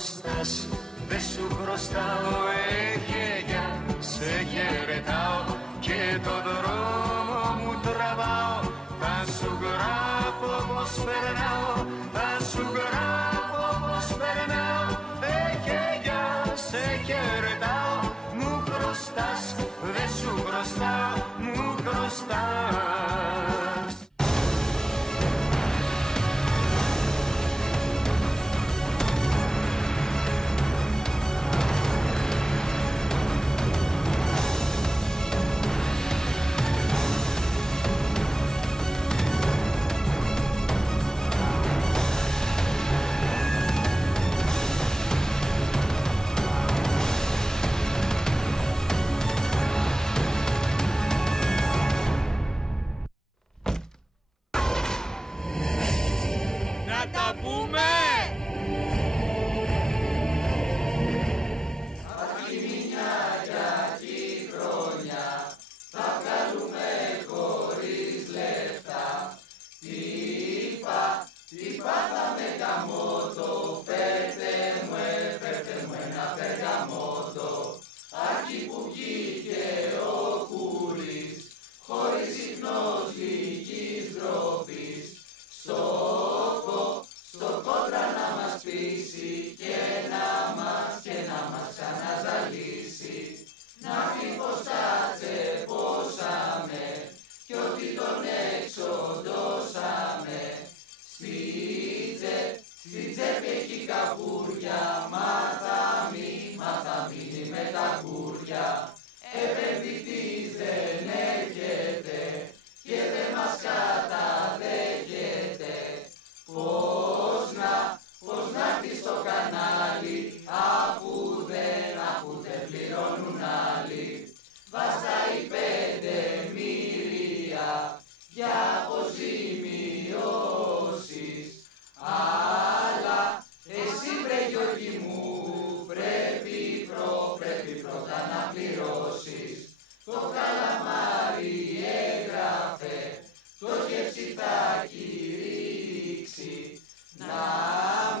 χρωστάς, δεν σου χρωστάω, γεια, σε χαιρετάω και το δρόμο μου τραβάω. Θα σου γράφω πως περνάω, θα σου γράφω πως περνάω, γεια, σε χαιρετάω. Μου χρωστάς, δεν σου χρωστάω, μου χρωστάς. Να τα πούμε! Αυτή μια γιατί χρόνια θα βγάλουμε χωρίς λεφτά. Τι πάθαμε γαμώτο, φέρτε μου ένα περγαμότο. Άρχι που βγήκε ο Κούρης, χωρίς ύπνος λίγης ντροπής. Στο κόντρα να μας πείσει και να μας ξαναζαλίσει. Να πει πως τα τσεπώσαμε κι ότι τον εξοντώσαμε. Στη τσέπη έχει καπούρια, μα θα μείνει με τα κούρια. Επενδυτής δεν έρχεται και δεν μας καταδέχεται. Πώς να έρθει στο κανάλι αφού δεν πληρώνουν άλλοι. Βαστάει 5 μοίρια για αποζημιώσεις. Αλλά εσύ βρε Γιώργη μου πρέπει πρώτα να πληρώσεις. Το καλαμάρι έγραφε, το γεύση θα κηρύξει. Να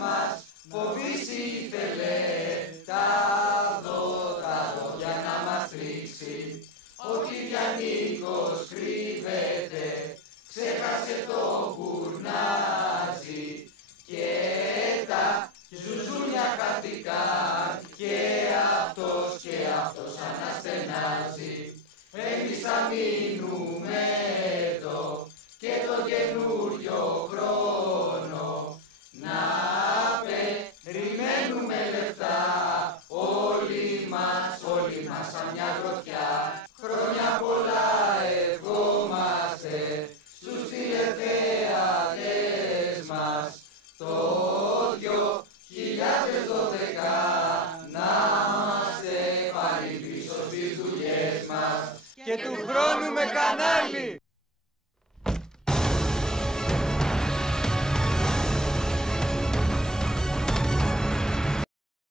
μας φοβήσει ήθελε τα δόντια να μας τρίξει. Ο Κυριανίκος κρύβεται, ξέχασε το γουρνάζι και τα ζουζούνια χαθήκαν και αυτός αναστενάζει. Εμείς θα μείνουμε εδώ και το καινούριο χρόνο να περιμένουμε λεφτά όλοι μας σαν μια γροθιά. Χρόνια πολλά ευχόμαστε στους τηλεθεατές μας το 2012 να είμαστε πάλι πίσω στις δουλειές μας Και του χρόνου με κανάλι!